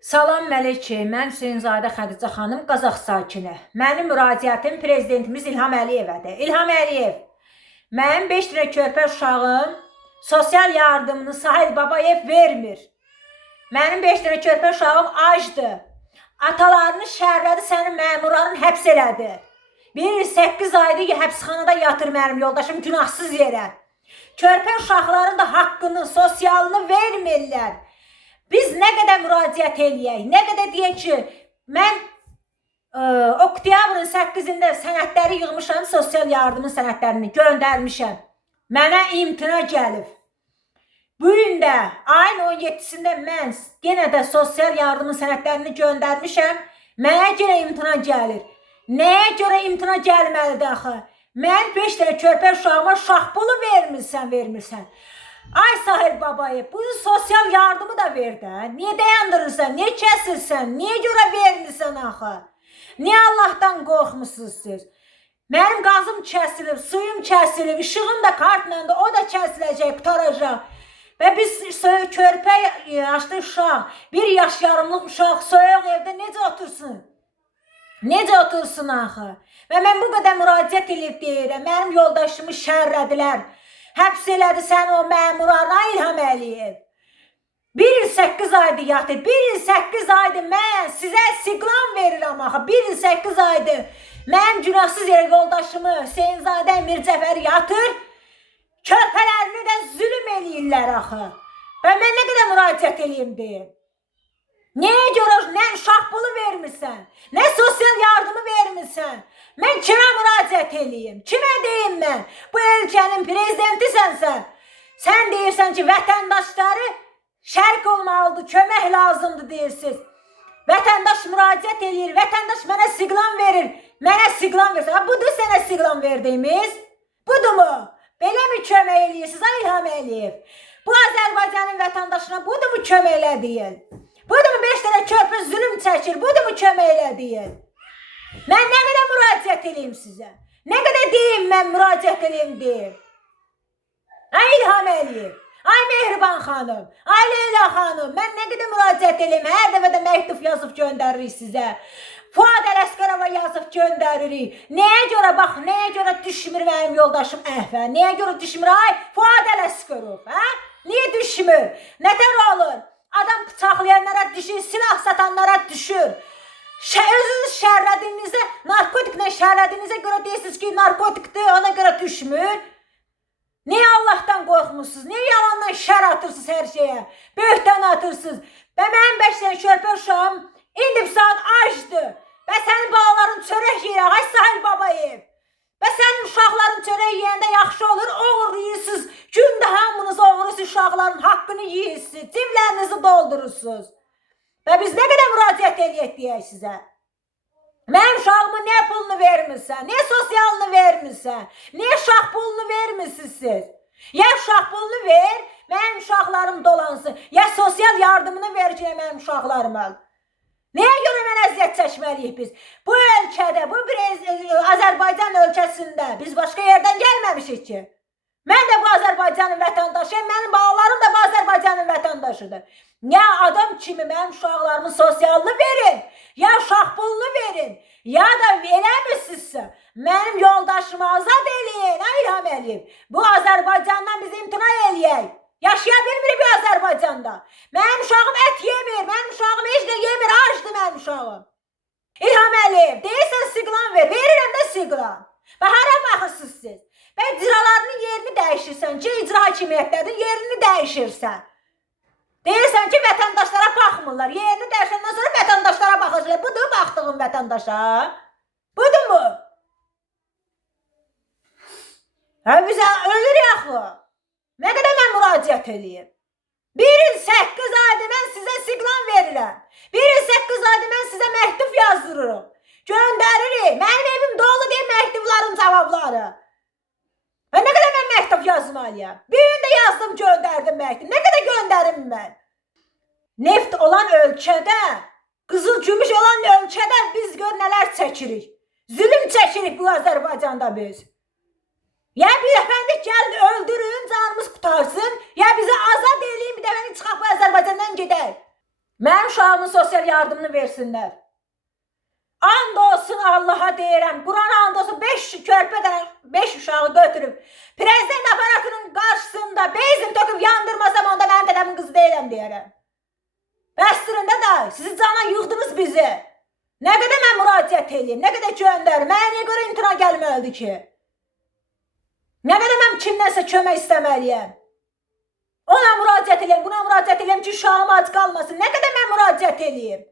Salam Məlikçi, mən Hüseynzadə Xədicə xanım, Qazax sakini. Mənim müraciətim prezidentimiz İlham Əliyevədir. İlham Əliyev, mənim 5 dənə körpə uşağım sosial yardımını Sahil Babayev vermir. Mənim 5 dənə körpə uşağım acdır. Atalarını şəhərlədi, sənin məmurların həbs elədi. 8 aydır həbsxanada yatır mənim yoldaşım günahsız yerə. Körpə uşaqların da haqqını, sosialını vermirlər. Biz nə qədər müraciət eləyək, nə qədər deyək ki, mən oktyabrın 8-də sənədləri yığmışam, sosial yardımın sənədlərini göndərmişəm. Mənə imtina gəlib. Bu gün də ayın 17-sində mən yenə də sosial yardımın sənədlərini göndərmişəm. Mənə yenə imtina gəlir. Nəyə görə imtina gəlməlidir axı? Mən 5 dənə körpə uşağıma şax pulu vermirsən. Ay Sahil Babayev, bu sosial yardımı da ver də. Niye dayandırırsan, niye kəsilsən, niye görə vermirsən axı? Niye Allah'tan qorxmusunuz siz? Mənim qazım kəsilib, suyum kəsilib, işığım da kartla da o da kəsiləcək, qutaracaq. Və biz körpə yaşlı uşaq, 1 yaş yarımlıq uşaq soyuq evdə necə otursun? Necə otursun axı? Və mən bu qədər müraciət edib deyirəm, mənim yoldaşımı şərrədilər. Həbs elədi sən o məmurlarına İlham Əliyev. 1 il 8 aydır yatır. 1 il 8 aydır mən sizə siqlam verirəm axı. 1 il 8 aydır mənim günahsız yerə yoldaşımı Hüseynzadə Mircəfər yatır. Körpələrini də zülüm eləyirlər axı. Və mən nə qədər müraciət eləyim deyim. Nəyə görə nə uşaq pulu vermirsən, nə sosial yardımı vermirsən? Mən kimə müraciət eləyim? Kimə deyim mən? Bu ölkənin prezidentisənsə, sən deyirsən ki, vətəndaşları şərik olmalıdır, kömək lazımdır deyirsiniz. Vətəndaş müraciət eləyir, vətəndaş mənə siqlam verir, mənə siqlam versin. Budur sənə siqlam verdiyimiz? Budur mu? Belə mi kömək eləyirsiniz, ay İlham Əliyev? Bu Azərbaycanın vətəndaşına budur mu kömək elədiyin? Budur mu 5 dənə körpə zülüm çəkir? Budur mu kömək elədiyin? Mən nə qədər müraciət edeyim sizə? Nə qədər deyim mən müraciət edeyim deyim? Ay İlham Əliyev, ay Mehriban xanım, ay Leyla xanım, mən nə qədər müraciət edeyim? Hər dəfə də məktub yazıb göndəririk sizə. Fuad Ələsgərova yazıb göndəririk. Nəyə görə bax, nəyə görə düşmür mənim yoldaşım əhvə? Nəyə görə düşmür? Ay Fuad Ələsgərov, hə? Niyə düşmür? Nətər olur? Adam bıçaqlayanlara düşür, silah satanlara düşür. Özünüz şərrədiyinizə, narkotiklə şərrədiyinizə görə deyirsiniz ki, narkotikdir, ona görə düşmür. Niyə Allah'tan qorxmusunuz? Niyə yalandan şər atırsınız hər şeyə? Böhtan atırsınız. Və mənim 5 dənə körpə uşağım indi bir saat acdır. Və sənin balaların çörək yeyir, ay Sahil Babayev. Və sənin uşaqların çörək yeyəndə yaxşı olur, oğurlayırsınız. Gündə hamınız oğurluyorsunuz, uşaqların haqqını yeyirsiniz, ciblərinizi doldurursunuz. Və biz nə qədər müraciət eləyək deyək sizə? Mənim uşağımın nə pulunu vermirsən, nə sosialını vermirsən, nə uşaq pulunu vermirsiniz siz? Ya uşaq pulunu ver, mənim uşaqlarım dolansın, ya sosial yardımını ver ki, mənim uşaqlarıma. Nəyə görə mən əziyyət çəkməliyik biz? Bu ölkədə, bu Azərbaycan ölkəsində biz başqa yerdən gəlməmişik ki. Mən də bu Azərbaycanın vətəndaşıyım, mənim balalarım da bu Azərbaycanın vətəndaşıdır. Ya adam kimi mənim uşaqlarımın sosialını verin, ya uşaq pulunu verin, ya da eləmirsinizsə, mənim yoldaşımı azad eləyin, İlham Əliyev. Bu Azərbaycandan biz imtina eləyək. Yaşaya bilmir bu Azərbaycanda. Mənim uşağım ət yemir, mənim uşağım heç nə yemir, acdır mənim uşağım. İlham Əliyev, deyirsən siqlam ver, verirəm də siqlam. Və hara baxırsınız siz? Və icralarının yerini dəyişirsən ki, icra hakimiyyətlərinin yerini dəyişirsən. Deyirsən ki, vətəndaşlara baxmırlar, yerini dəyişəndən sonra vətəndaşlara baxırlar. Budur baxdığın vətəndaşa? Budur mu? Hə, bizə ölür yaxı. Nə qədər mən müraciət edeyim? 1 il 8 aydır mən sizə siqlam verirəm. 1 il 8 aydır mən sizə məktub yazdırırım. Göndəririk. Mənim evim dolu deyil məktubların cavabları. Və nə qədər mən məktub yazmalıyam? Bir gün də yazdım, göndərdim məktub. Nə qədər göndərim mən? Neft olan ölkədə, qızıl gümüş olan ölkədə biz gör nələr çəkirik. Zülüm çəkirik bu Azərbaycanda biz. Ya bir efendik geldi öldürün, canımız qutarsın, ya bizi azad eləyin, bir dəfəni çıxaq bu Azərbaycandan gedək. Mənim uşağımın sosial yardımını versinlər. And olsun Allaha deyirəm, Qurana and olsun 5 körpədən 5 uşağı götürüb prezident aparatının qarşısında benzin töküb yandırmasam onda mənim dədəmin qızı deyiləm deyərəm. Bəstirində da sizi cana yığdınız bizi. Nə qədər mən müraciət edeyim, nə qədər göndərim, mənə niyə görə imtina gəlməlidir ki? Nə qədər mən kimdənsə kömək istəməliyəm? Ona müraciət edeyim, buna müraciət edeyim ki, uşağım ac qalmasın. Nə qədər mən müraciət edeyim?